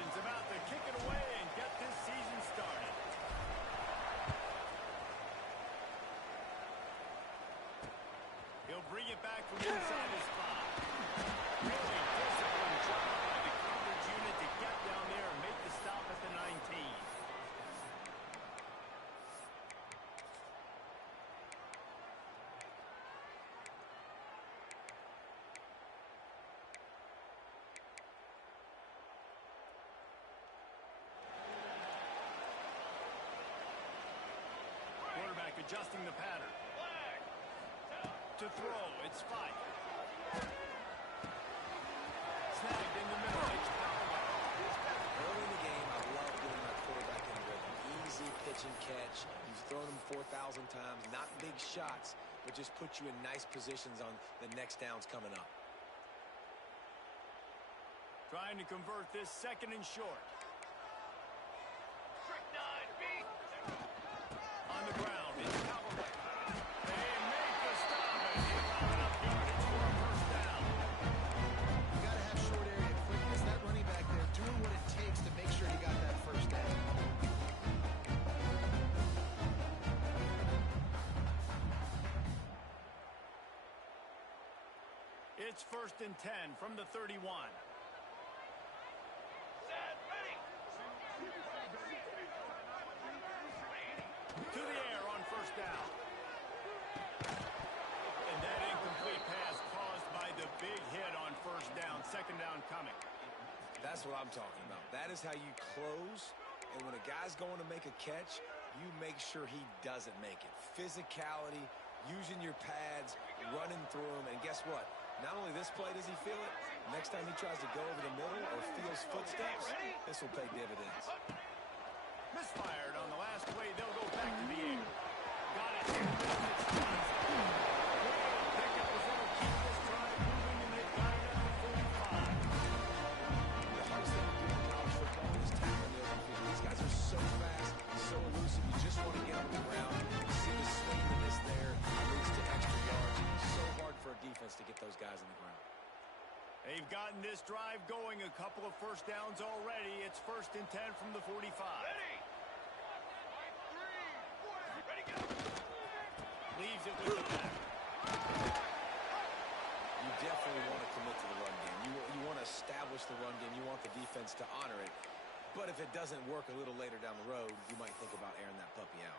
Trojan's about to kick it away and get this season started. He'll bring it back from inside his spot. Really disciplined job by the coverage unit to get down there and make the stop at the 19. Quarterback adjusting the pattern. To throw, it's Spike. Snagged in the middle, it's Callaway. Early in the game, I love getting my quarterback in the rhythm. Easy pitch and catch. He's thrown them 4,000 times. Not big shots, but just put you in nice positions on the next downs coming up. Trying to convert this second and short. On the ground, it's Callaway. They make the stop, and he'll have enough yardage for a first down. You got to have short area quickness. That running back there doing what it takes to make sure he got that first down. It's 1st and 10 from the 31. To the air on first down. And that incomplete pass caused by the big hit on first down. Second down coming. That's what I'm talking about. That is how you close. And when a guy's going to make a catch, you make sure he doesn't make it. Physicality, using your pads, running through them. And guess what? Not only this play does he feel it, next time he tries to go over the middle or feels footsteps, this will pay dividends. Misfired on the last play. They'll go back to the air. Got it. Pickup was able to keep this drive moving, and they've got it at the 45. The hardest thing to do in college football is tackling the open field. These guys are so fast, so elusive. You just want to get on the ground. You see the swing and miss there. Leads to extra yards. So hard for a defense to get those guys on the ground. They've gotten this drive going. A couple of first downs already. It's 1st and 10 from the 45. Ready, go. Leaves it with the back. You definitely want to commit to the run game. You want to establish the run game. You want the defense to honor it. But if it doesn't work a little later down the road, you might think about airing that puppy out.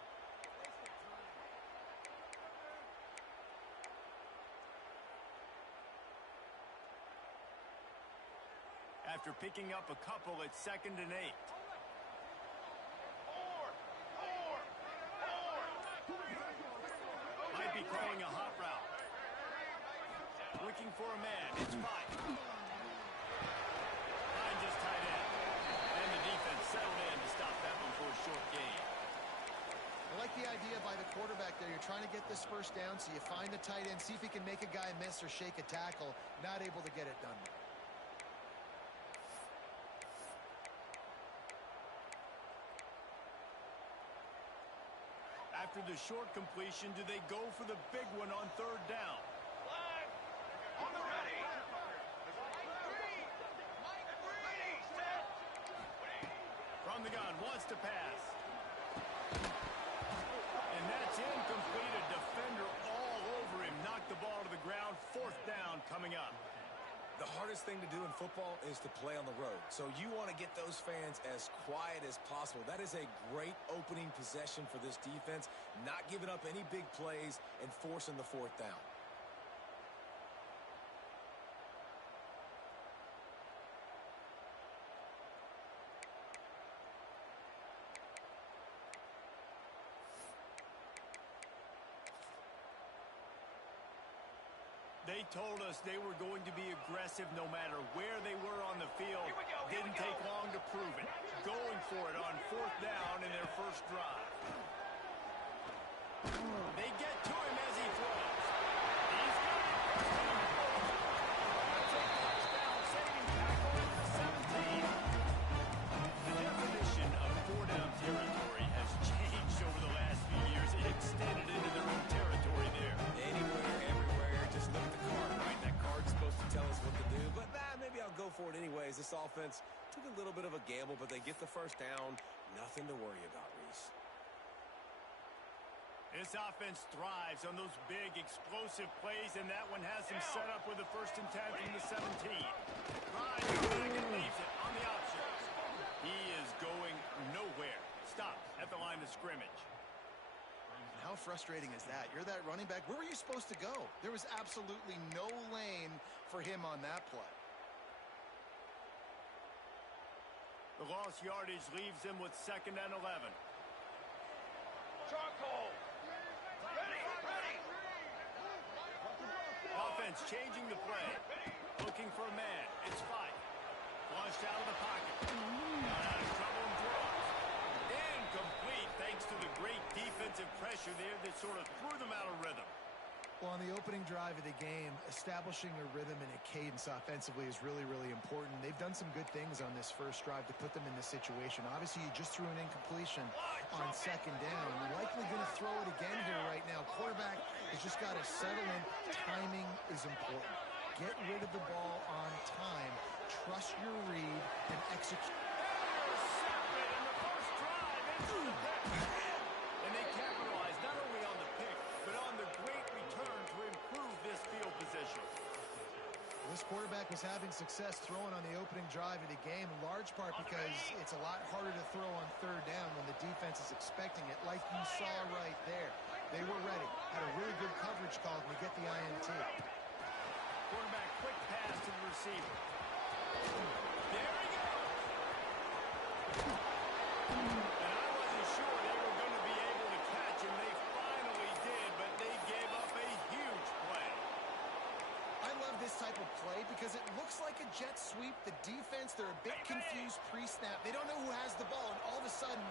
After picking up a couple, it's 2nd and 8. Might be calling a hot route. Looking for a man. It's Spike. Line just tight end. And the defense settled in to stop that one for a short gain. I like the idea by the quarterback there. You're trying to get this first down, so you find the tight end, see if he can make a guy miss or shake a tackle. Not able to get it done. After the short completion, do they go for the big one on 3rd down? Flag on the ready. From the gun, wants to pass. And that's incomplete. A defender all over him. Knocked the ball to the ground. 4th down coming up. The hardest thing to do in football is to play on the road. So you want to get those fans as quiet as possible. That is a great opening possession for this defense. Not giving up any big plays and forcing the 4th down. They told us they were going to be aggressive no matter where they were on the field. Didn't take long to prove it. Going for it on 4th down in their first drive. They get to him as he throws. He's got it. That's a touchdown, saving tackle at the 17. The definition of 4-down territory has changed over the last few years. It extended into their own territory there. Anywhere, everywhere, just look at the card, right? That card's supposed to tell us what to do, but maybe I'll go for it anyways. This offense Took a little bit of a gamble, but they get the first down. Nothing to worry about, Reese. This offense thrives on those big, explosive plays, and that one has him set up with a 1st and 10 from the 17. Drives back and leaves it on the option. He is going nowhere. Stop at the line of scrimmage. How frustrating is that? You're that running back. Where were you supposed to go? There was absolutely no lane for him on that play. The lost yardage leaves him with 2nd and 11. Charcoal. Ready. Offense changing the play. Looking for a man. It's Fife. Flushed out of the pocket. Got out of trouble and throws. Incomplete thanks to the great defensive pressure there that sort of threw them out of rhythm. Well, on the opening drive of the game, establishing a rhythm and a cadence offensively is really, really important. They've done some good things on this first drive to put them in this situation. Obviously, you just threw an incompletion on 2nd down. You're likely going to throw it again here right now. Quarterback has just got to settle in. Timing is important. Get rid of the ball on time. Trust your read and execute. Intercepted in the first drive into the pick. And they capitalize not only on the pick, but on the great return to improve this field position. This quarterback was having success throwing on the opening drive of the game, in large part because it's a lot harder to throw on 3rd down when the defense is expecting it, like you saw right there. They were ready. Had a really good coverage call to get the INT. Quarterback quick pass to the receiver. There he goes. And I wasn't sure they were going to be able to catch him. They finally did, but they gave up a huge play. I love this type of play because it looks like a jet sweep. The defense, they're a bit confused pre-snap. They don't know who has the ball, and all of a sudden,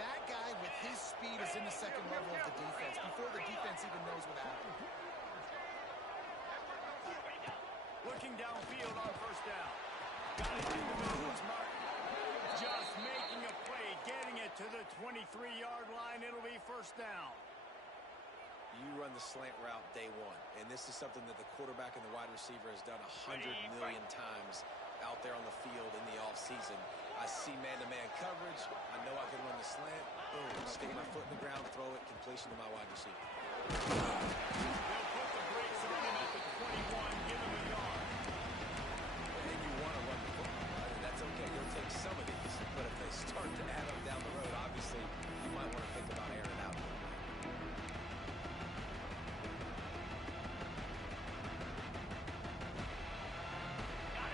that guy with his speed is in the 2nd level of the defense before the defense even knows what happened. Looking downfield on 1st down. Got it in the middle. It's Martin. Just making a play, getting it to the 23-yard line. It'll be 1st down. You run the slant route day one, and this is something that the quarterback and the wide receiver has done 100 million times out there on the field in the offseason. I see man-to-man coverage. I know I can run the slant. Boom, stick my foot in the ground, throw it, completion to my wide receiver. They'll put the brakes on him at the 21, give him a yard. And you want to run the football, right? And that's okay. You'll take some of these, but if they start to add up down the road, obviously, you might want to think about airing out.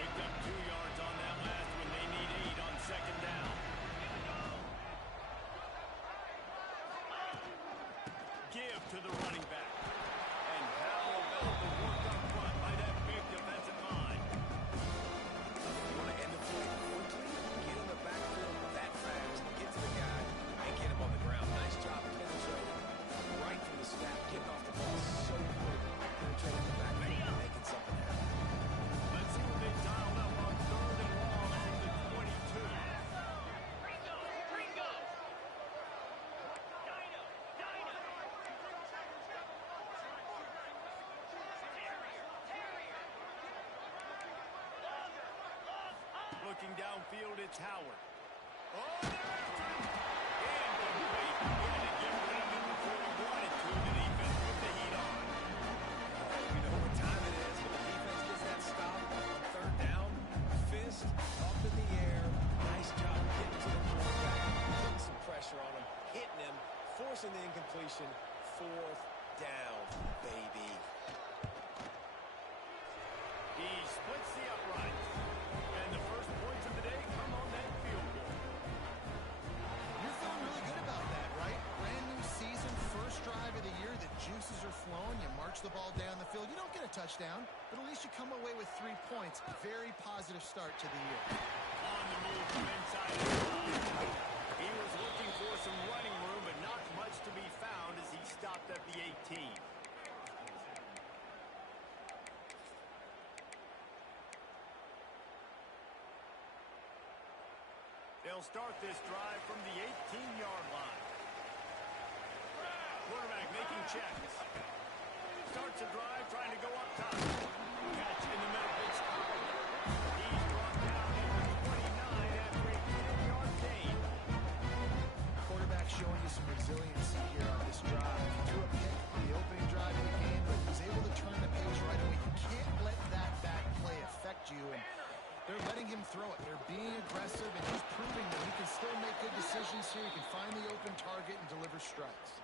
Picked up 2 yards on that last one. They need 8 on 2nd down. Give to the running back. And how about the work up front by that big defensive line? You want to end the play quickly, get in the backfield that fast, get to the guy, and get him on the ground. Nice job penetrating right from the snap, getting off the ball so quick, penetrating the backfield, making something happen. Let's see what they dialed up on 3rd and long from the 22. Looking downfield, it's Howard. Oh, they're after him! Incomplete. He had to get rid of him before he wanted to. The defense put the heat on. You know what time it is when the defense gets that stop on 3rd down, fist up in the air. Nice job getting to the quarterback, putting some pressure on him, hitting him, forcing the incompletion. 4th down, baby. He splits the uprights. And the first points of the day come on that field goal. You're feeling really good about that, right? Brand new season, first drive of the year. The juices are flowing. You march the ball down the field. You don't get a touchdown, but at least you come away with 3 points. Very positive start to the year. On the move from inside his line. He was looking for some running room, but not much to be found as he stopped at the 18. They'll start this drive from the 18-yard line. Quarterback making checks. Starts a drive trying to go up top. Catch in the middle. It's He's brought down near the 29 throw it. They're being aggressive, and he's proving that he can still make good decisions here. He can find the open target and deliver strikes.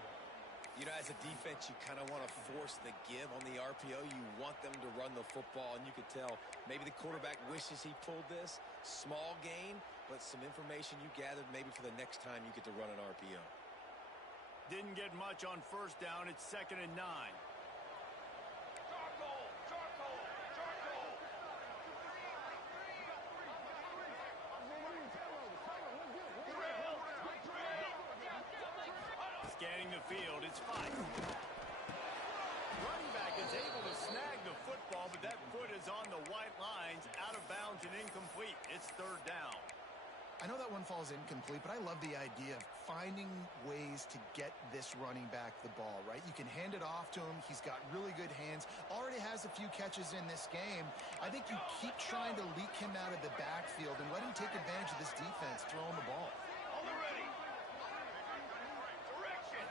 You know, as a defense, you kind of want to force the give on the RPO. You want them to run the football, and you could tell maybe the quarterback wishes he pulled this. Small gain, but some information you gathered maybe for the next time you get to run an RPO. Didn't get much on first down. It's 2nd and 9. Charcoal! Charcoal! Charcoal! Scanning the field, it's 5. Running back is able to snag the football, but that foot is on the white lines, out of bounds and incomplete. It's 3rd down. I know that one falls incomplete, but I love the idea of finding ways to get this running back the ball, right? You can hand it off to him. He's got really good hands. Already has a few catches in this game. I think you keep trying to leak him out of the backfield and let him take advantage of this defense throwing the ball. On the ready! Direction!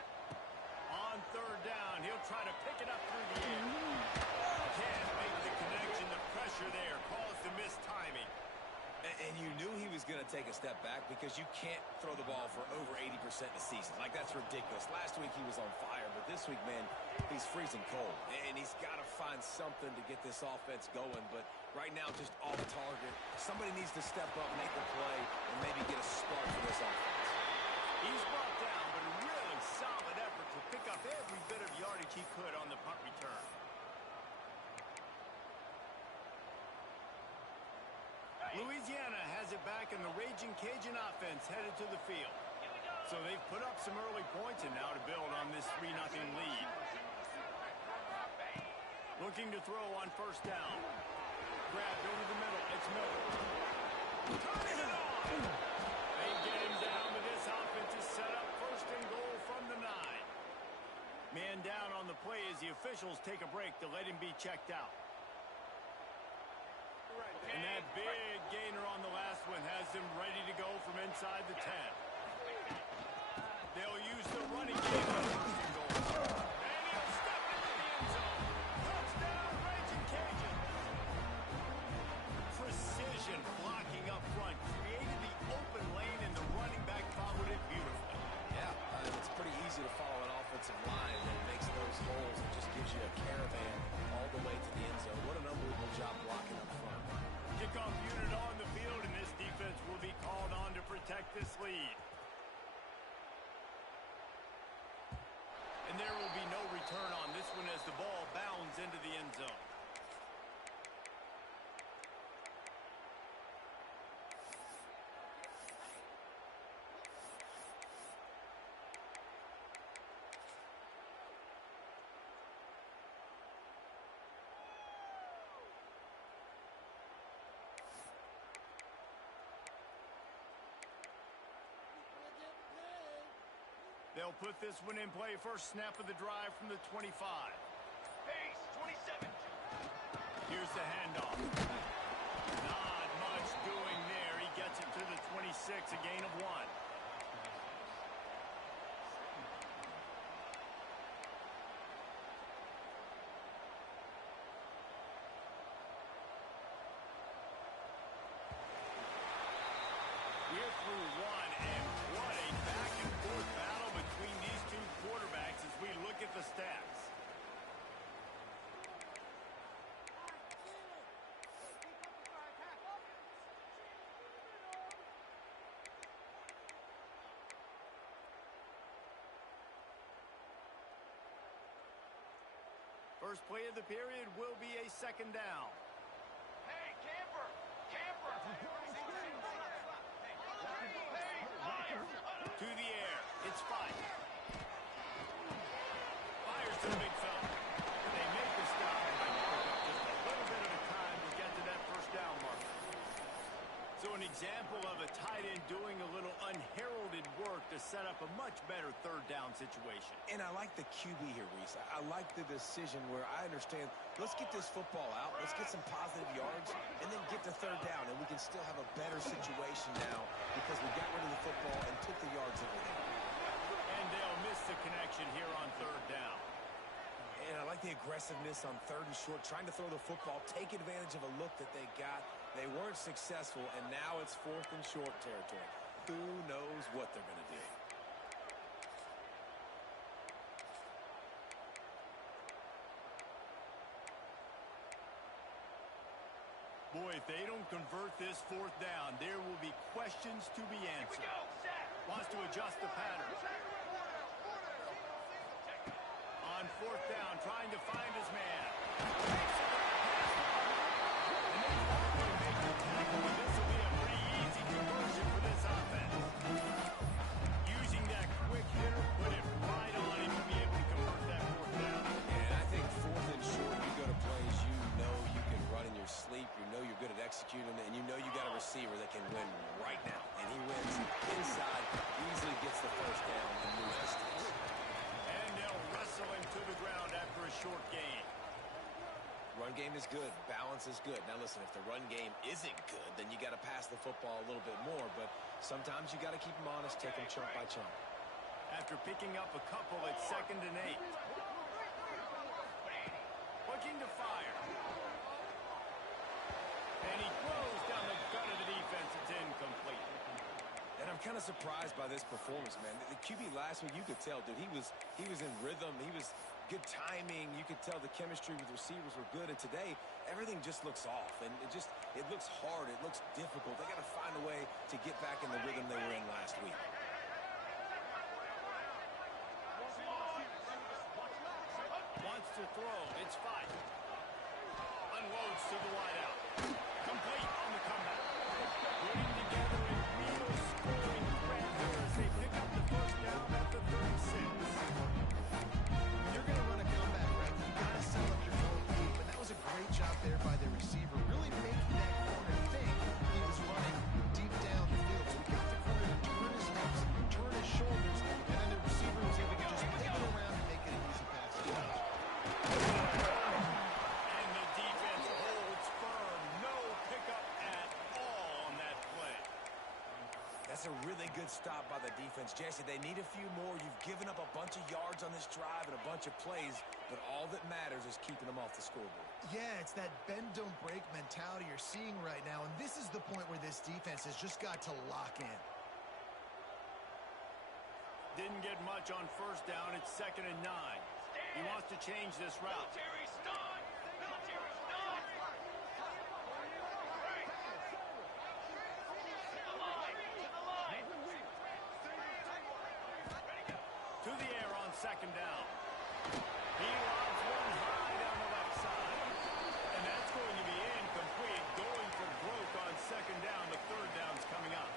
On 3rd down, he'll try to pick it up through the air. Can't make the connection. The pressure there caused the missed timing. And you knew he was going to take a step back because you can't throw the ball for over 80% a season. Like, that's ridiculous. Last week he was on fire, but this week, man, he's freezing cold. And he's got to find something to get this offense going. But right now, just off target. Somebody needs to step up, make a play, and maybe get a spark for this offense. He's brought down, but a really solid effort to pick up every bit of yardage he could on the punt return. Louisiana has it back, and the Raging Cajun offense headed to the field. So they've put up some early points, and now to build on this 3-0 lead. Looking to throw on 1st down. Grabbed over the middle. It's Miller. Turning it on! They get him down, but this offense is set up 1st and goal from the 9. Man down on the play as the officials take a break to let him be checked out. And that big gainer on the last one has them ready to go from inside the 10. They'll use the running game on 1st and goal. And he'll step into the end zone. Touchdown, Raging Cajun. Precision blocking up front created the open lane, and the running back followed it beautifully. Yeah, it's pretty easy to follow an offensive line that makes those holes and just gives you a caravan all the way to the end zone. What an unbelievable job blocking up front. Kickoff unit on the field, and this defense will be called on to protect this lead. And there will be no return on this one as the ball bounds into the end zone. They'll put this one in play. First snap of the drive from the 25. Pace, 27. Here's the handoff. Not much doing there. He gets it to the 26, a gain of 1. We're through 1, and what a back-and-forth battle between these two quarterbacks as we look at the stats. First play of the period will be a 2nd down. Hey, camper! Camper! Hey, fire! To the air. It's Fife. Fires to the big fella. They make the stop. Just a little bit of a time to get to that 1st down marker. So an example of a tight end doing a little unheralded work to set up a much better 3rd down situation. And I like the QB here, Reese. I like the decision where I understand, let's get this football out, let's get some positive yards, and then get to 3rd down, and we can still have a better situation now because we got rid of the football and took the yards over there. And they'll miss the connection here on 3rd down. And I like like the aggressiveness on 3rd and short, trying to throw the football, take advantage of a look that they got. They weren't successful, and now it's 4th and short territory. Who knows what they're going to do? Boy, if they don't convert this 4th down, there will be questions to be answered. Here we go, set. Wants to adjust the pattern. On 4th down, trying to find his man. This will be a pretty easy conversion for this offense. Using that quick hitter, put it right on him to be able to convert that 4th down. And I think 4th and short, you go to plays you know you can run in your sleep, you know you're good at executing, and you know you got a receiver that can win right now. And he wins inside, easily gets the 1st down, and moves the sticks. And they'll wrestle him to the ground after a short gain. Run game is good. Balance is good. Now, listen, if the run game isn't good, then you got to pass the football a little bit more. But sometimes you got to keep them honest, take them chunk by chunk. After picking up a couple at 2nd and 8. Looking to fire. And he throws down the gut of the defense. It's incomplete. And I'm kind of surprised by this performance, man. The QB last week, you could tell, dude, he was in rhythm. He was good timing. You could tell the chemistry with receivers were good. And today, everything just looks off. And it looks hard. It looks difficult. They got to find a way to get back in the rhythm they were in last week. Wants to throw. It's 5. Unloads to the wideout. Complete on the comeback. Putting together a real scoring threat here as they pick up the 1st down at the 36. You're going to run a comeback, right? You got to sell up your goal deep, and that was a great job there by the receiver, really making that corner think he was running deep down the field. So he got the corner to turn his hips, turn his shoulders, and then the receiver was able to just pivot around and make it an easy pass. And the defense holds firm. No pickup at all on that play. That's a really good stop by the defense. Jesse, they need a few more. You've given up a bunch of yards on this drive and a bunch of plays, but all that matters is keeping them off the scoreboard. Yeah, it's that bend, don't break mentality you're seeing right now, and this is the point where this defense has just got to lock in. Didn't get much on 1st down. It's 2nd and 9. He wants to change this route. Military stun. Military stun. Right. To the line. To the line. Ready, go. To the air on 2nd down. He lobs one high down the left side. And that's going to be incomplete. Going for broke on 2nd down. The 3rd down's coming up.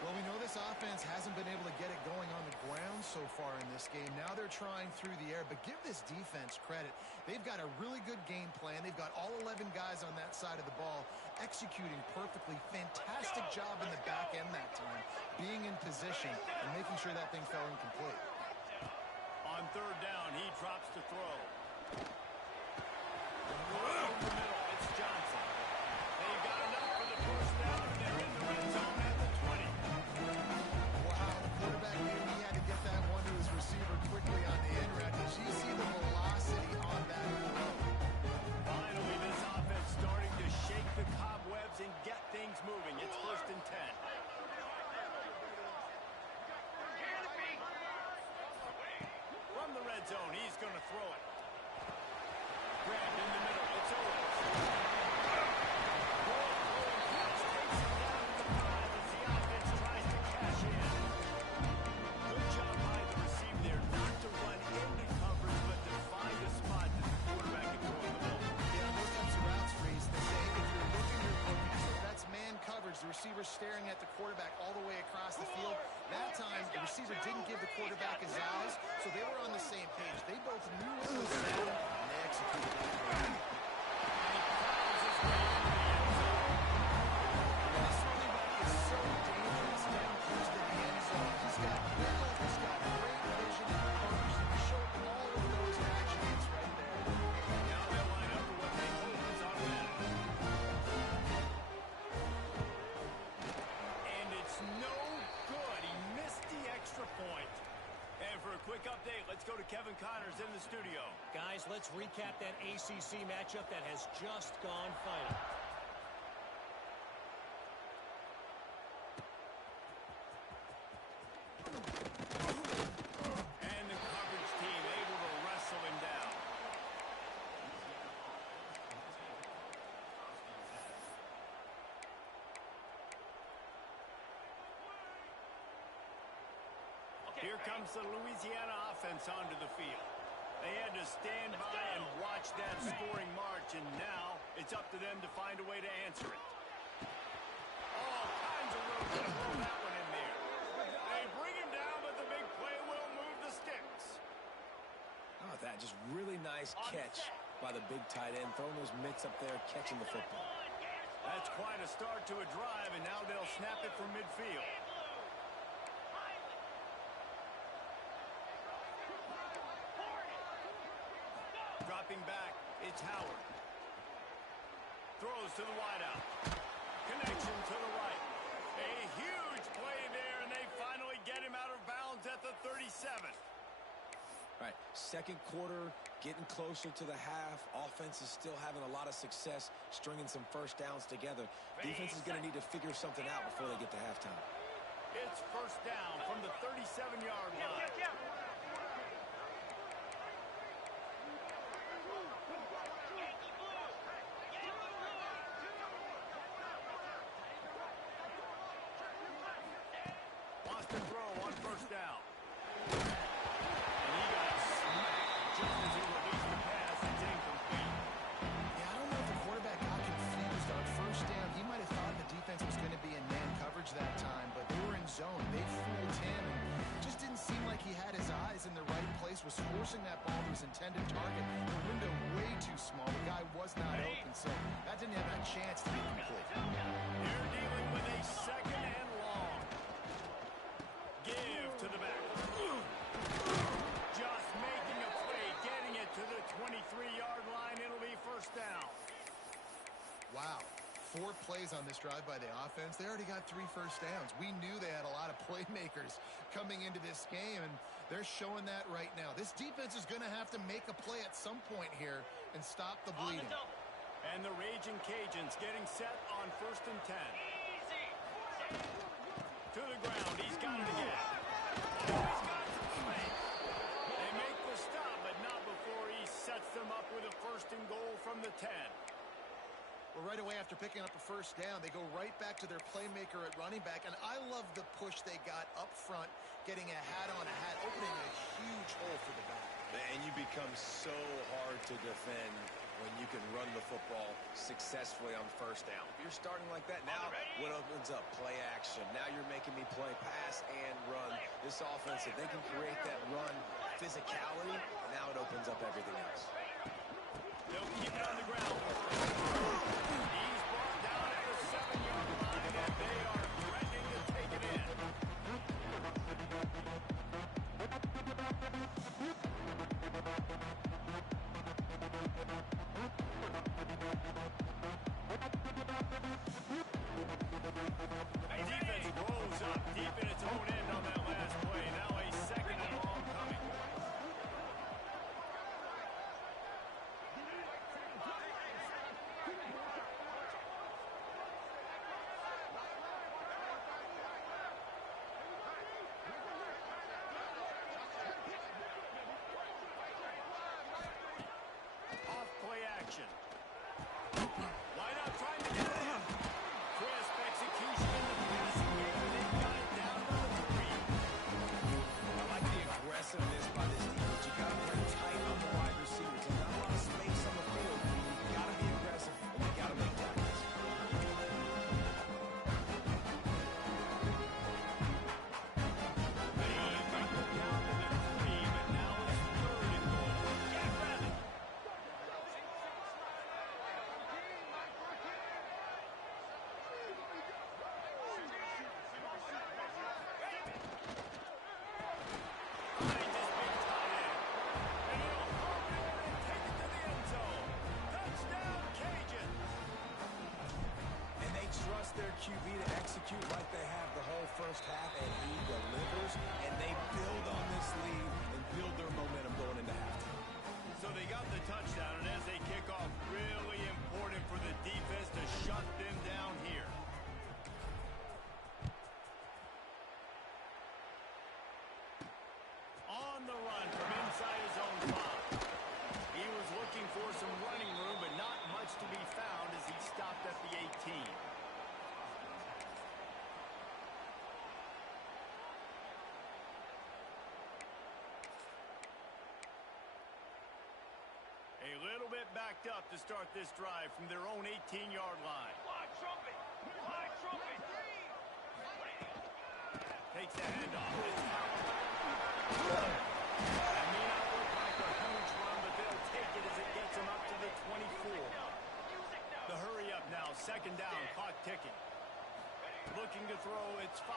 Well, we know this offense hasn't been able to get it going on the ground so far in this game. Now they're trying through the air, but give this defense credit. They've got a really good game plan. They've got all 11 guys on that side of the ball executing perfectly. Fantastic job in the back end that time, being in position and making sure that thing fell incomplete. On 3rd down, he drops to throw. Over the middle, it's Johnson. They've got enough for the 1st down, and they're in the red zone at the 20. Wow, the quarterback knew he had to get that one to his receiver quickly on the in route. Did you see the velocity on that throw? Finally, this offense starting to shake the cobwebs and get things moving. It's 1st and 10. From the red zone, he's going to throw it. Grabbed in the middle. It's Owens. Takes him down to the 5 as the offense tries to cash in. Good job by the receiver there, not to run into coverage, but to find a spot that the quarterback can throw the ball. Yeah, those types of routes, Reese, they say if you're looking, you're looking. So that's man coverage. The receiver staring at the quarterback all the way across the field. That time, the receiver didn't give the quarterback his eyes, so they were on the same page. They both knew it was them, and they executed it. And he plows his way into the end zone. This running back is so dangerous down close to the end zone. He's got wiggle, he's got great vision, and coverage. He showed all of those attributes right there. Now they line up for what they hope is automatic. And it's no good. He missed the extra point. And for a quick update, let's let's go to Kevin Connors in the studio. Guys, let's recap that ACC matchup that has just gone final. And the coverage team able to wrestle him down. Here comes the Louisiana offense onto the field. They had to stand by and watch that scoring march, and now it's up to them to find a way to answer it. All kinds of room to throw that one in there. They bring him down, but the big play will move the sticks. Oh, that just really nice catch by the big tight end, throwing those mitts up there, catching the football. That's quite a start to a drive, and now they'll snap it from midfield. Dropping back, it's Howard. Throws to the wideout. Connection to the right. A huge play there, and they finally get him out of bounds at the 37. Right, second quarter, getting closer to the half. Offense is still having a lot of success stringing some first downs together. Defense is going to need to figure something out before they get to halftime. It's first down from the 37-yard line. Wants to throw on first down. And he got smacked just as he released the pass. It's incomplete. Yeah, I don't know if the quarterback got confused on first down. He might have thought the defense was going to be in man coverage that time, but they were in zone. They fooled him. And just didn't seem like he had his eyes in the right place, was forcing that ball to his intended target. The window way too small. The guy was not open, so that didn't have a chance to be complete. They're dealing with a second and long. Give to the back. Just making a play, getting it to the 23-yard line. It'll be first down. Wow. 4 plays on this drive by the offense. They already got 3 first downs. We knew they had a lot of playmakers coming into this game, and they're showing that right now. This defense is going to have to make a play at some point here and stop the bleeding. And the Raging Cajuns getting set on first and 10. To the ground. He's got it again. Oh, he's got some space. They make the stop, but not before he sets them up with a first and goal from the 10. Well, right away after picking up a first down, they go right back to their playmaker at running back, and I love the push they got up front, getting a hat on a hat, opening a huge hole for the back. And you become so hard to defend when you can run the football successfully on first down. If you're starting like that, now what opens up? Play action. Now you're making me play pass and run. This offense, if they can create that run physicality, now it opens up everything else. They'll keep it on the ground. He's brought down at the 7-yard line, and they are threatening to take it in. Defense rolls up deep in its own end on that last play. Now a second and long coming. Off play action. Wide out trying to get it in. Crisp execution in the passing game, and they've got it down to the 3. I like the aggressiveness by this defense. You got to play tight on the wide receivers. There's not a lot of space on the field. You got to be aggressive, and you got to make tackles. They bring them down to the 3, but now it's third and goal. Get ready. Finds his big tight end. And he'll hop in there and take it to the end zone. Touchdown, Cajuns. And they trust their QB to execute like they have the whole first half, and he delivers, and they build on this lead and build their momentum going into halftime. So they got the touchdown, and as they kick off, really important for the defense to shut them down here. On the run from inside his own 5. He was looking for some running room, but not much to be found as he stopped at the 18. A little bit backed up to start this drive from their own 18-yard line. Fly trumpet! Fly trumpet! Takes the handoff. That may not look like a huge run, but they'll take it as it gets them up to the 24. The hurry up now, second down, clock ticking. Looking to throw, it's 5.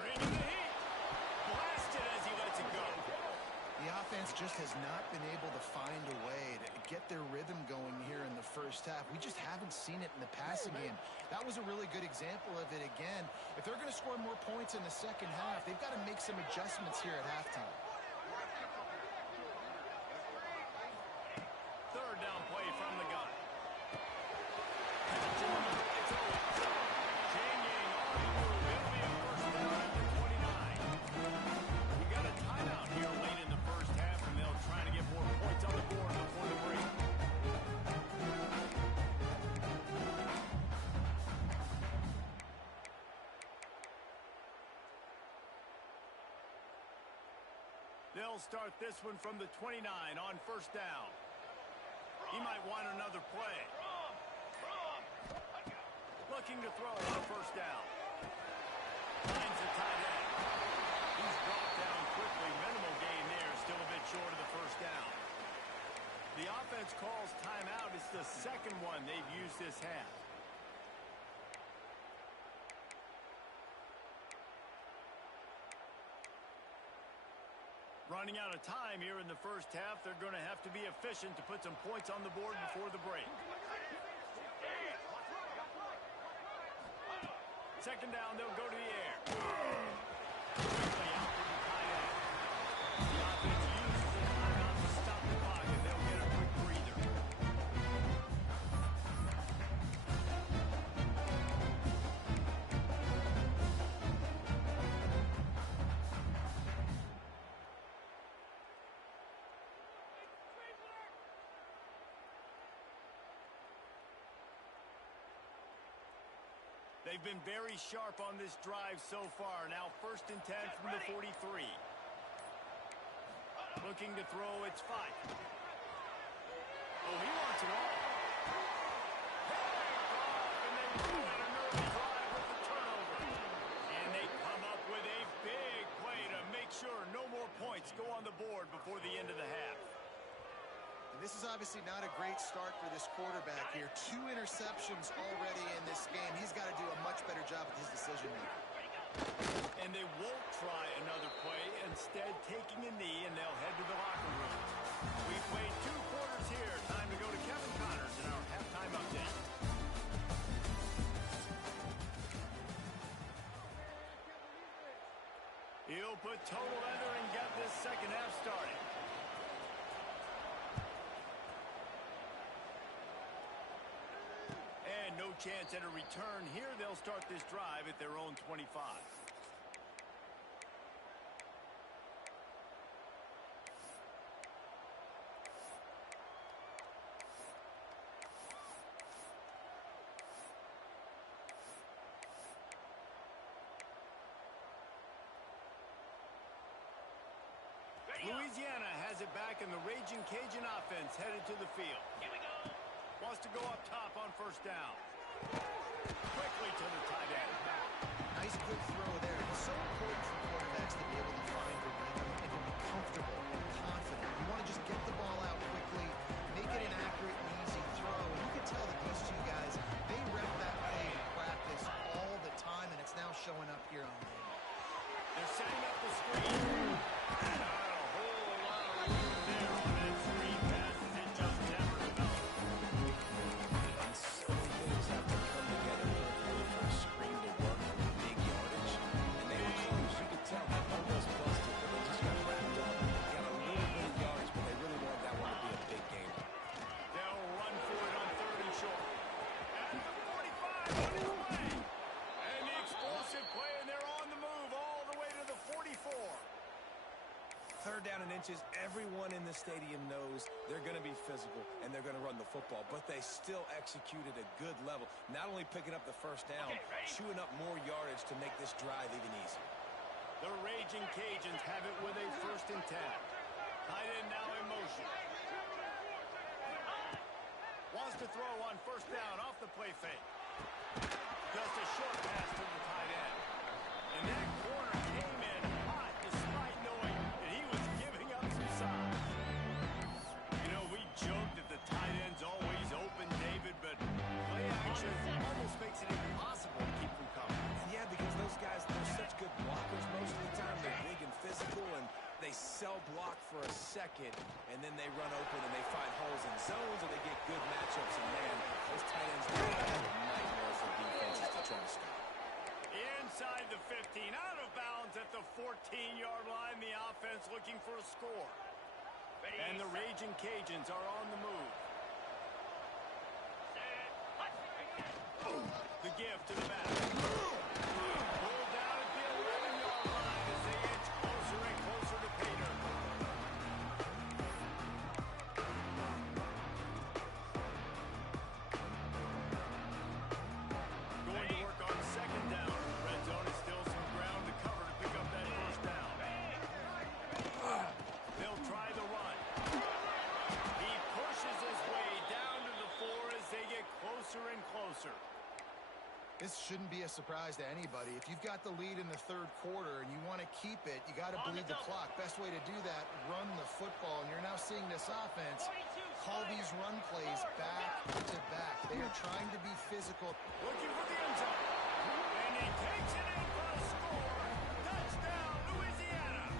Bringing the heat. Blasted as he lets it go. The offense just has not been able to find a way to get their rhythm going here in the first half. We just haven't seen it in the passing game. That was a really good example of it again. If they're going to score more points in the second half, they've got to make some adjustments here at halftime. Third down play from the gun. They'll start this one from the 29 on first down. He might want another play. Looking to throw on first down. Finds the tight end. He's brought down quickly. Minimal gain there. Still a bit short of the first down. The offense calls timeout. It's the second one they've used this half. Running out of time here in the first half. They're going to have to be efficient to put some points on the board before the break. Second down, they'll go to the air. Quickly out to the tight end. The offense uses the timeout to stop the clock, and they'll get a quick breather. They've been very sharp on this drive so far. Now first and 10 from the 43. Looking to throw, it's 5. Oh, he wants it all. And they ruin an early drive with the turnover. And they come up with a big play to make sure no more points go on the board before the end of the half. And this is obviously not a great start for this quarterback here. 2 interceptions already in this game. He's got to do a much better job with his decision making. And they won't try another play, instead taking a knee, and they'll head to the locker room. We played 2 quarters here. Time to go to Kevin Connors in our halftime update. He'll put total under and get this second half started. And no chance at a return here. They'll start this drive at their own 25. Louisiana has it back, and the Raging Cajun offense headed to the field. Here we go. Wants to go up top on first down. Quickly to the tight end. Nice quick throw there. It's so important for quarterbacks to be able to find a rhythm and to be comfortable and confident. You want to just get the ball out quickly, make it an accurate and easy throw. And you can tell that these 2 guys, they rep that play in practice all the time, and it's now showing up here on the game. They're setting up the screen. Not a whole lot of room there on that screen pass as it just never developed. And so many things have to come together for a screen to work with big yardage. And they were close. You could tell. Almost busted, but they just got wrapped up. coaches, everyone in the stadium knows they're going to be physical and they're going to run the football, but they still executed a good level. Not only picking up the first down, chewing up more yardage to make this drive even easier. The Raging Cajuns have it with a 1st and 10. Tight end now in motion. Wants to throw on 1st down off the play fake. Just a short pass to the tight end. And that corner came in hot despite knowing that he was giving up some size. You know, we joked that the tight end's always open, David, but play action almost makes it impossible to keep them coming. Yeah, because those guys, they're such good blockers most of the time. They're big and physical, and they cell block for a second, and then they run open and they find holes in zones, and they get good matchups. And man, those tight ends are a nightmare for defenses to try to stop. Inside the 15, out of bounds at the 14-yard line. The offense looking for a score. And the Raging Cajuns are on the move. The give to the back. Pulled down at the 11-yard line as they inch closer and closer to pay dirt. Going to work on 2nd down. Red zone is still some ground to cover to pick up that 1st down. They'll try the run. He pushes his way down to the 4 as they get closer and closer. This shouldn't be a surprise to anybody. If you've got the lead in the 3rd quarter and you want to keep it, you got to bleed the clock. Best way to do that, run the football. And you're now seeing this offense call these run plays back to back. They are trying to be physical. Looking for the end zone. And he takes it in for a score. Touchdown, Louisiana.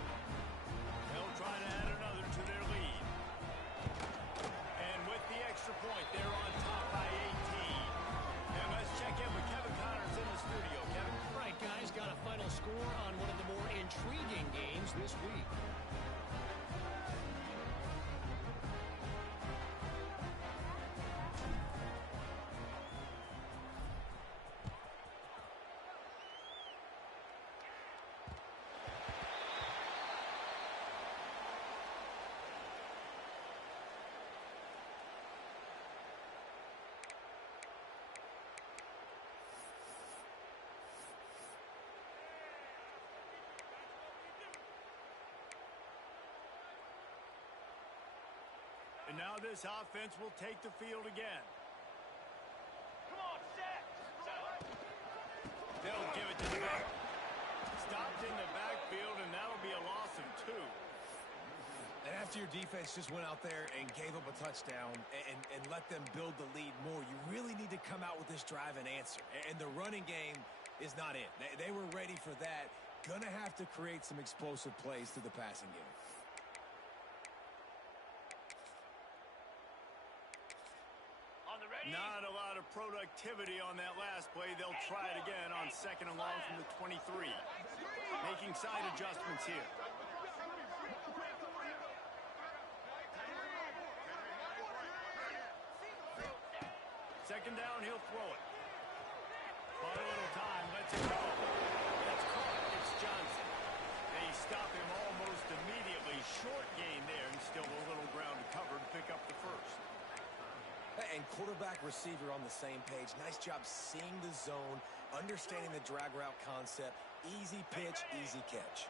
They'll try to add another to their lead. And with the extra point, they're on top by 18. And let's check in with Kevin Connors in the studio. Kevin? Right, guys, got a final score on one of the more intriguing games this week. And now this offense will take the field again. Come on, set. They'll give it to the back. Stopped in the backfield, and that'll be a loss of 2. And after your defense just went out there and gave up a touchdown and let them build the lead more, you really need to come out with this drive and answer. And the running game is not it. They were ready for that. Gonna have to create some explosive plays through the passing game. On the ready. Not a lot of productivity on that last play. They'll try it again on 2nd and long from the 23. Making side adjustments here. 2nd down, he'll throw it. Bought a little time, lets it go. It's caught. It's Johnson. They stop him almost immediately. Short gain there, and still a little ground to cover to pick up the 1st. And quarterback receiver on the same page. Nice job seeing the zone, understanding the drag route concept. Easy pitch, easy catch.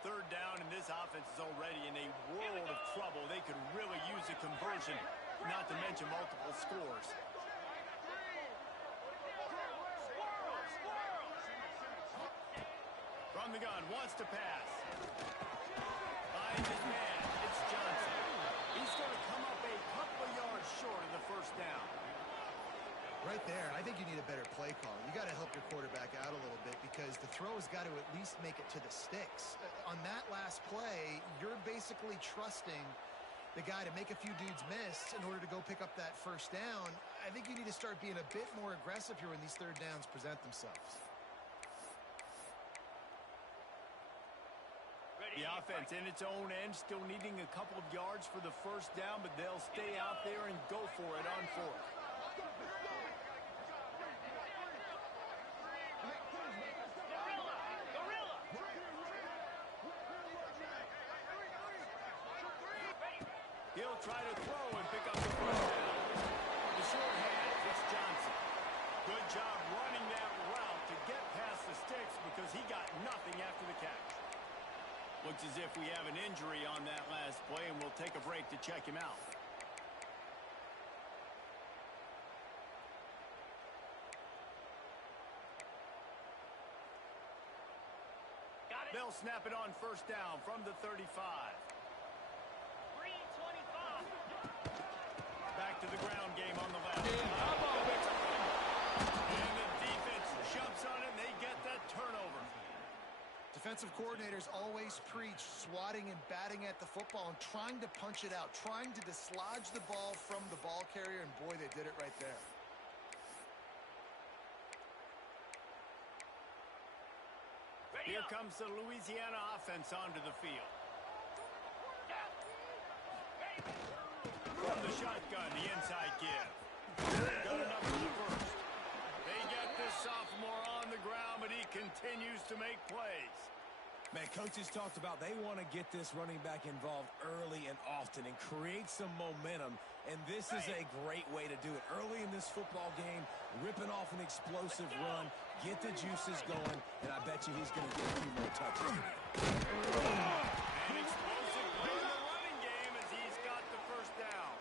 3rd down, and this offense is already in a world of trouble. They could really use a conversion, not to mention multiple scores. From the gun, wants to pass. Finds his man. It's Johnson. He's going to come up a couple of yards short of the 1st down. Right there, I think you need a better play call. You got to help your quarterback out a little bit because the throw has got to at least make it to the sticks. On that last play, you're basically trusting the guy to make a few dudes miss in order to go pick up that 1st down. I think you need to start being a bit more aggressive here when these 3rd downs present themselves. The offense in its own end, still needing a couple of yards for the 1st down, but they'll stay out there and go for it on 4th. as if we have an injury on that last play, and we'll take a break to check him out. They'll snap it on first down from the 35. 3:25. Back to the ground game on the left. And the defense jumps on it, and they get that turnover. Defensive coordinators always preach swatting and batting at the football and trying to punch it out, trying to dislodge the ball from the ball carrier, and boy, they did it right there. Here comes the Louisiana offense onto the field. From the shotgun, the inside give. Got enough for the first. They get this sophomore on the ground, but he continues to make plays. Man, coaches talked about they want to get this running back involved early and often and create some momentum, and this is a great way to do it. Early in this football game, ripping off an explosive run, get the juices going, and I bet you he's going to get a few more touches. An explosive play in the running game as he's got the first down.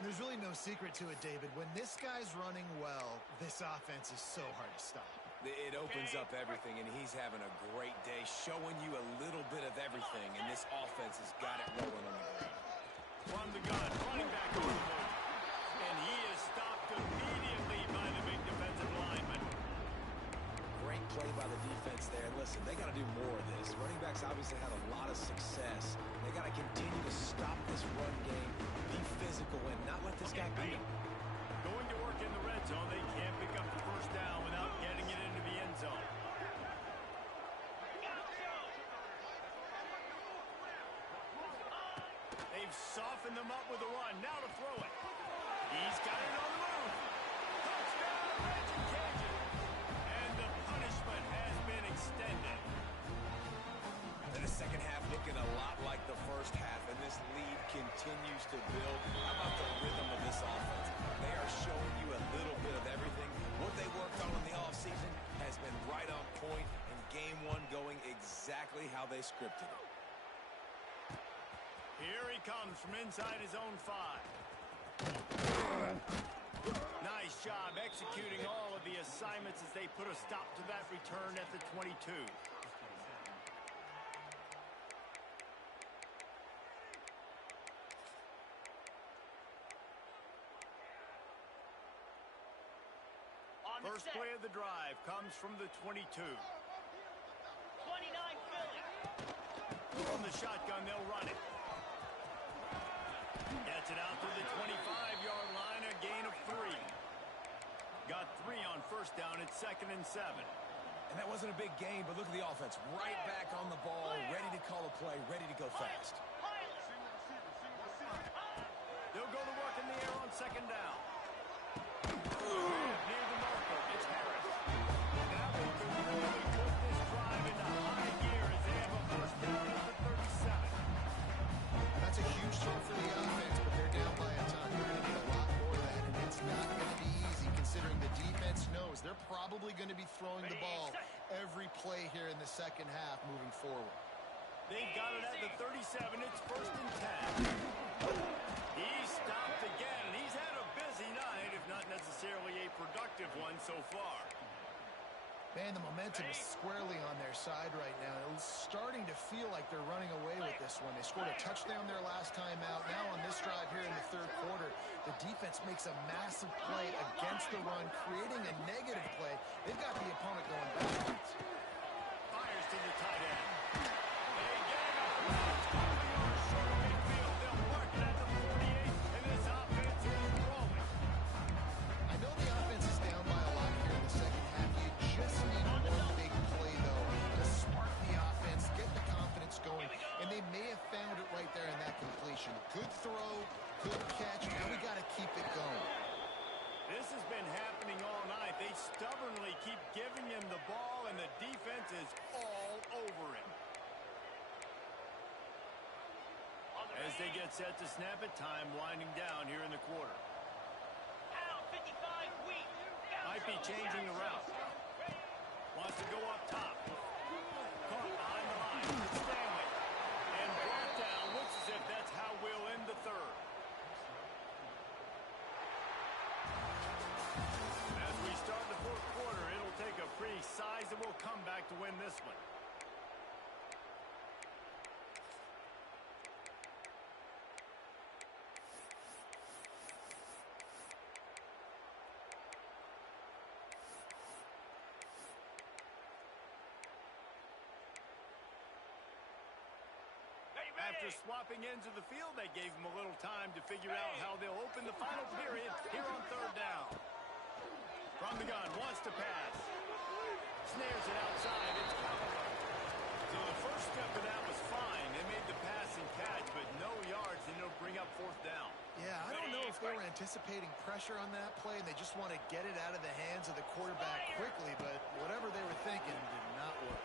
There's really no secret to it, David. When this guy's running well, this offense is so hard to stop. It opens up everything, and he's having a great day, showing you a little bit of everything, and this offense has got it rolling on the ground. From the gun, running back on the move. And he is stopped immediately by the big defensive lineman. Great play by the defense there. Listen, they got to do more of this. Running backs obviously had a lot of success. They got to continue to stop this run game, be physical, and not let this guy beat them. Going to work in the red zone. They can't pick up the first down without getting it into the end zone. They've softened them up with a run. Now to throw it. He's got it on the move. Touchdown, Reggie Cajun. And the punishment has been extended. And the second half looking a lot like the first half, and this lead continues to build. How about the rhythm of this offense? They are showing you a little bit of everything. What they worked on in the offseason has been right on point, and game one going exactly how they scripted it. Here he comes from inside his own 5. Nice job executing all of the assignments as they put a stop to that return at the 22. First play of the drive comes from the 22. 29 Philly. From the shotgun, they'll run it. Gets it out to the 25-yard line, a gain of 3. Got 3 on first down. It's 2nd and 7. And that wasn't a big game, but look at the offense. Right back on the ball, ready to call a play, ready to go fast. They'll go to work in the air on 2nd down. Near the marker, it's Harris. Now they can really put this drive into high gear as they have a first down at the 37. That's a huge throw for the offense, but they're down by a ton. They're going to need a lot more of that, and it's not going to be easy considering the defense knows they're probably going to be throwing the ball every play here in the second half moving forward. They've got it at the 37. It's 1st and 10. He's stopped again, and he's had a busy night, if not necessarily a productive one so far. Man, the momentum is squarely on their side right now. It's starting to feel like they're running away with this one. They scored a touchdown their last time out. Now on this drive here in the third quarter, the defense makes a massive play against the run, creating a negative play. They've got the opponent going backwards. Fires to the tight end. They get it out. 20 yards short of midfield. They'll mark it at the 48, and this offense is rolling. I know the offense is down by a lot here in the second half. You just need one big play, though, to spark the offense, get the confidence going, and they may have found it right there in that completion. Good throw, good catch. Now we got to keep it going. This has been happening all night. They stubbornly keep giving him the ball, and the defense is all over him. As they get set to snap it, time winding down here in the quarter. Out 55 weak. Might be changing the route. Wants to go up top. Caught behind the line. Stanley. if that's how we'll end the third. As we start the fourth quarter, it'll take a pretty sizable comeback to win this one. After swapping ends of the field, they gave him a little time to figure out how they'll open the final period here on third down. From the gun, wants to pass. Snares it outside. It's Cowboy. So the first step of that was fine. They made the pass and catch, but no yards, and it'll bring up fourth down. Yeah, I don't know if they were anticipating pressure on that play, and they just want to get it out of the hands of the quarterback quickly, but whatever they were thinking did not work.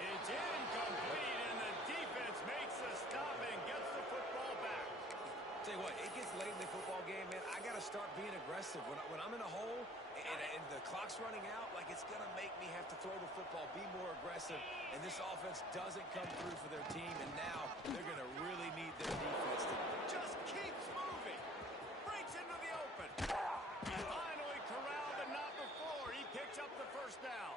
It's incomplete, and the defense makes a stop and gets the football back. Tell you what, it gets late in the football game, man. I got to start being aggressive. When I'm in a hole and the clock's running out, like it's going to make me have to throw the football, be more aggressive. And this offense doesn't come through for their team, and now they're going to really need their defense to just keeps moving. Breaks into the open. Finally corralled, but not before. He picks up the first down.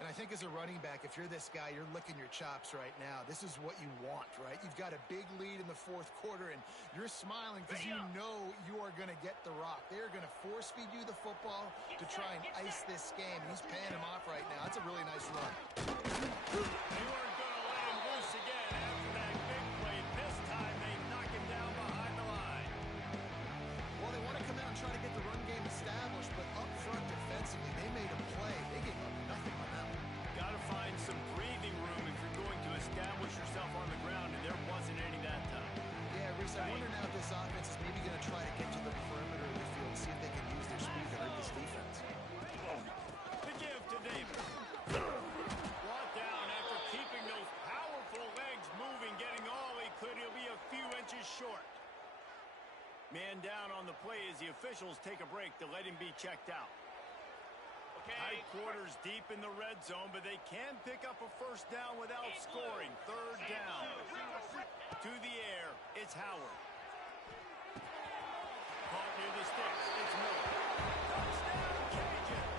And I think as a running back, if you're this guy, you're licking your chops right now. This is what you want, right? You've got a big lead in the fourth quarter, and you're smiling because you know you are going to get the rock. They're going to force feed you the football to try and ice this game. He's paying him off right now. That's a really nice run. They weren't going to let him loose again after that big play. This time they knock him down behind the line. Well, they want to come out and try to get the run game established, but up front defensively, they made a play. They gave up nothing on that one. Got to find some breathing room if you're going to establish yourself on the ground, and there wasn't any that time. Yeah, Reese, I wonder now if this offense is maybe going to try to get to the perimeter of the field, see if they can use their speed to hurt this defense. The give to Davis. Brought down after keeping those powerful legs moving, getting all he could. He'll be a few inches short. Man down on the play as the officials take a break to let him be checked out. High quarters deep in the red zone, but they can pick up a first down without scoring. Third down. To the air, it's Howard. Caught near the sticks, it's Miller. Touchdown, Cajuns!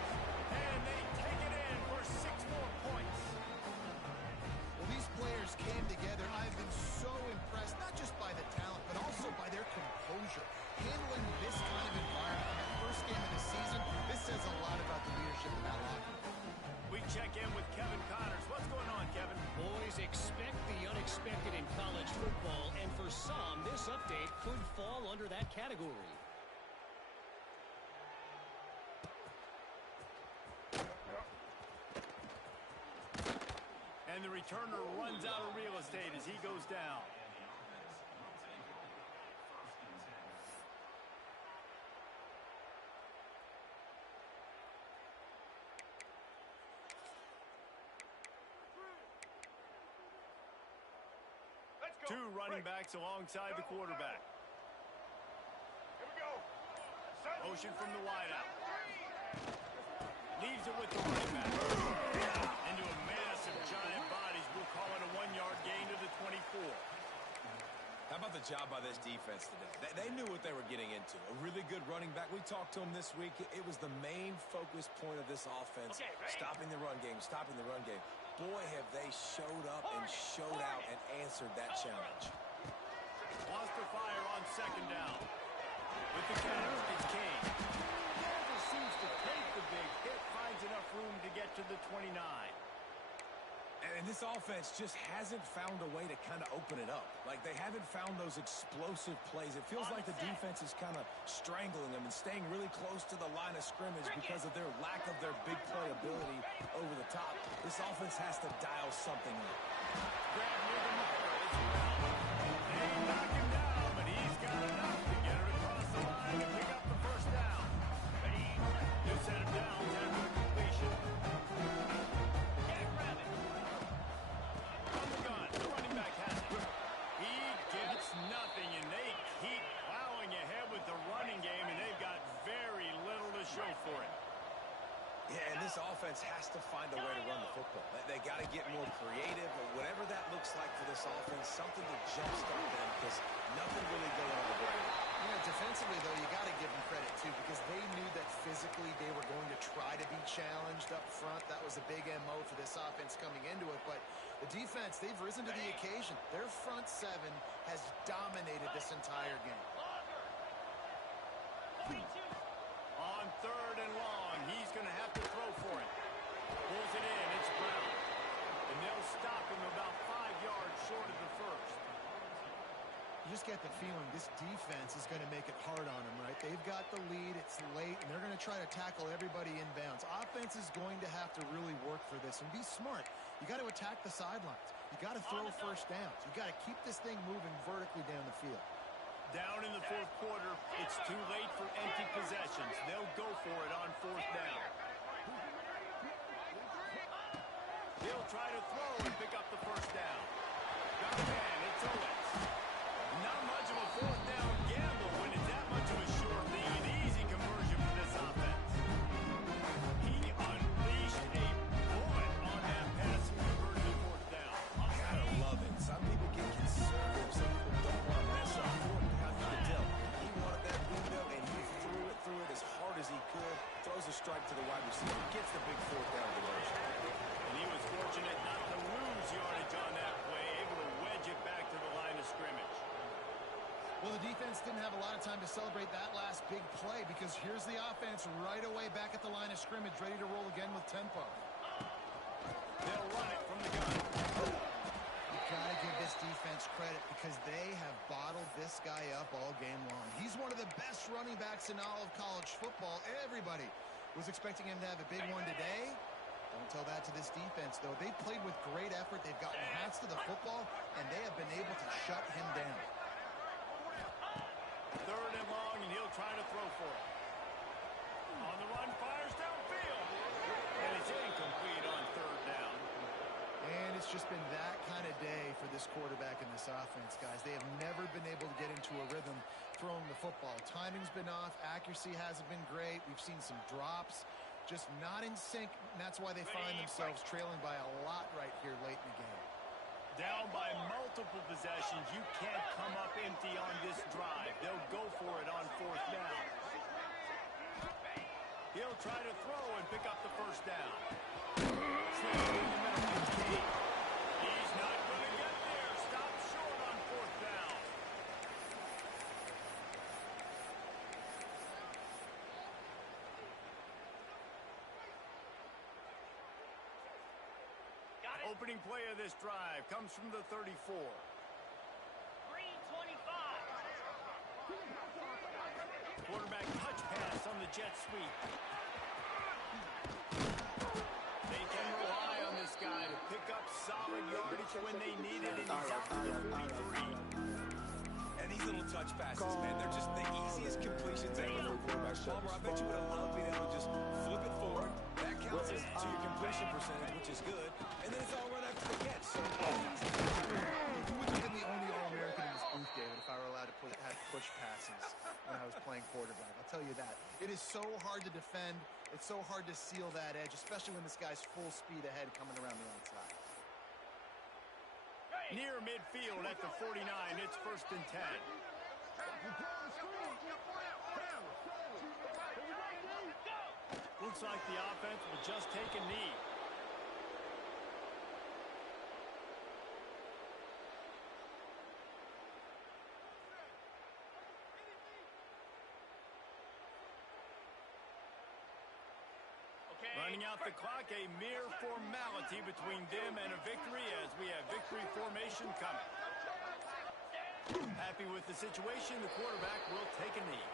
And they take it in for 6 more points. Well, these players came together. I've been so impressed, not just by the talent, but also by their composure. Handling this kind of environment in the first game of the season, this says a lot about the leadership in that locker room. We check in with Kevin Connors. What's going on, Kevin? Boys, expect the unexpected in college football, and for some, this update could fall under that category. And the returner runs out of real estate as he goes down. Two running backs alongside the quarterback. Here we go. Motion from the wideout. Leaves it with the running back. Into a mass of giant bodies. We'll call it a 1-yard gain to the 24. How about the job by this defense today? They knew what they were getting into. A really good running back. We talked to him this week. It was the main focus point of this offense. Stopping the run game, stopping the run game. Boy, have they showed up and showed out and answered that challenge. Wants to fire on second down. With the catch, it's Kane. Never seems to take the big hit. Finds enough room to get to the 29. And this offense just hasn't found a way to kind of open it up. Like, they haven't found those explosive plays. It feels like the defense is kind of strangling them and staying really close to the line of scrimmage because of their lack of their big play ability over the top. This offense has to dial something in. Grab near the marker. It's around. They knock him down, but he's got enough to get it across the line and pick up the first down. New set of downs after the completion. From the gun, the running back has it. He gets nothing, and they keep plowing ahead with the running game, and they've got very little to show for it. Yeah, and this offense has to find a way to run the football. They got to get more creative, or whatever that looks like for this offense, something to jumpstart them, because nothing really going on the ground. Yeah, defensively, though, you got to give them credit, too, because they knew that physically they were going to try to be challenged up front. That was a big MO for this offense coming into it. But the defense, they've risen to the occasion. Their front seven has dominated this entire game. On 3rd and long, he's going to have to throw for it. Pulls it in. It's Brown. And they'll stop him about 5 yards short of the first. You just get the feeling this defense is going to make it hard on them, right? They've got the lead. It's late, and they're going to try to tackle everybody inbounds. Offense is going to have to really work for this and be smart. You got to attack the sidelines. You got to throw first downs. You got to keep this thing moving vertically down the field. Down in the 4th quarter, it's too late for empty possessions. They'll go for it on 4th down. He'll try to throw and pick up the first down. Got a man, it's Owens. Not much of a 4th down gamble when it's that much of a sure thing. An easy conversion for this offense. He unleashed a bullet on that pass and converted the 4th down. Gotta love it. Some people get conservative. Some people don't want to mess up 4th down. You can tell. He wanted that window, and he threw it as hard as he could. Throws a strike to the wide receiver. Gets the big 4th down conversion. And he was fortunate not to lose yardage on that play, able to wedge it back to the line of scrimmage. Well, the defense didn't have a lot of time to celebrate that last big play because here's the offense right away back at the line of scrimmage, ready to roll again with tempo. They'll run it from the gun. You've got to give this defense credit because they have bottled this guy up all game long. He's one of the best running backs in all of college football. Everybody was expecting him to have a big one today. Don't tell that to this defense, though. They played with great effort. They've gotten hands to the football, and they have been able to shut him down. 3rd and long, and he'll try to throw for it. On the run, fires downfield. And it's incomplete on 3rd down. And it's just been that kind of day for this quarterback and this offense, guys. They have never been able to get into a rhythm throwing the football. Timing's been off. Accuracy hasn't been great. We've seen some drops. Just not in sync, and that's why they find themselves trailing by a lot right here late in the game. Down by multiple possessions. You can't come up empty on this drive. They'll go for it on 4th down. He'll try to throw and pick up the first down. Snap in the middle. He's not going to get there. Stop short on 4th down. Opening play of this drive comes from the 34. Green 25. Quarterback touch pass on the jet sweep. They can rely on this guy to pick up solid yardage when they need it, and he's out to the 43. And these little touch passes, man, they're just the easiest completions ever for quarterbacks. Palmer, I bet you would have loved being able to just flip it forward. That counts as to your completion percentage, which is good. And then it's all run after the catch. So Who would have been the only All-American in this booth, David, if I were allowed to have push passes when I was playing quarterback? I'll tell you that. It is so hard to defend. It's so hard to seal that edge, especially when this guy's full speed ahead coming around the outside. Near midfield at the 49, it's 1st and 10. Looks like the offense will just take a knee. Running out the clock, a mere formality between them and a victory as we have victory formation coming. Happy with the situation, the quarterback will take a knee.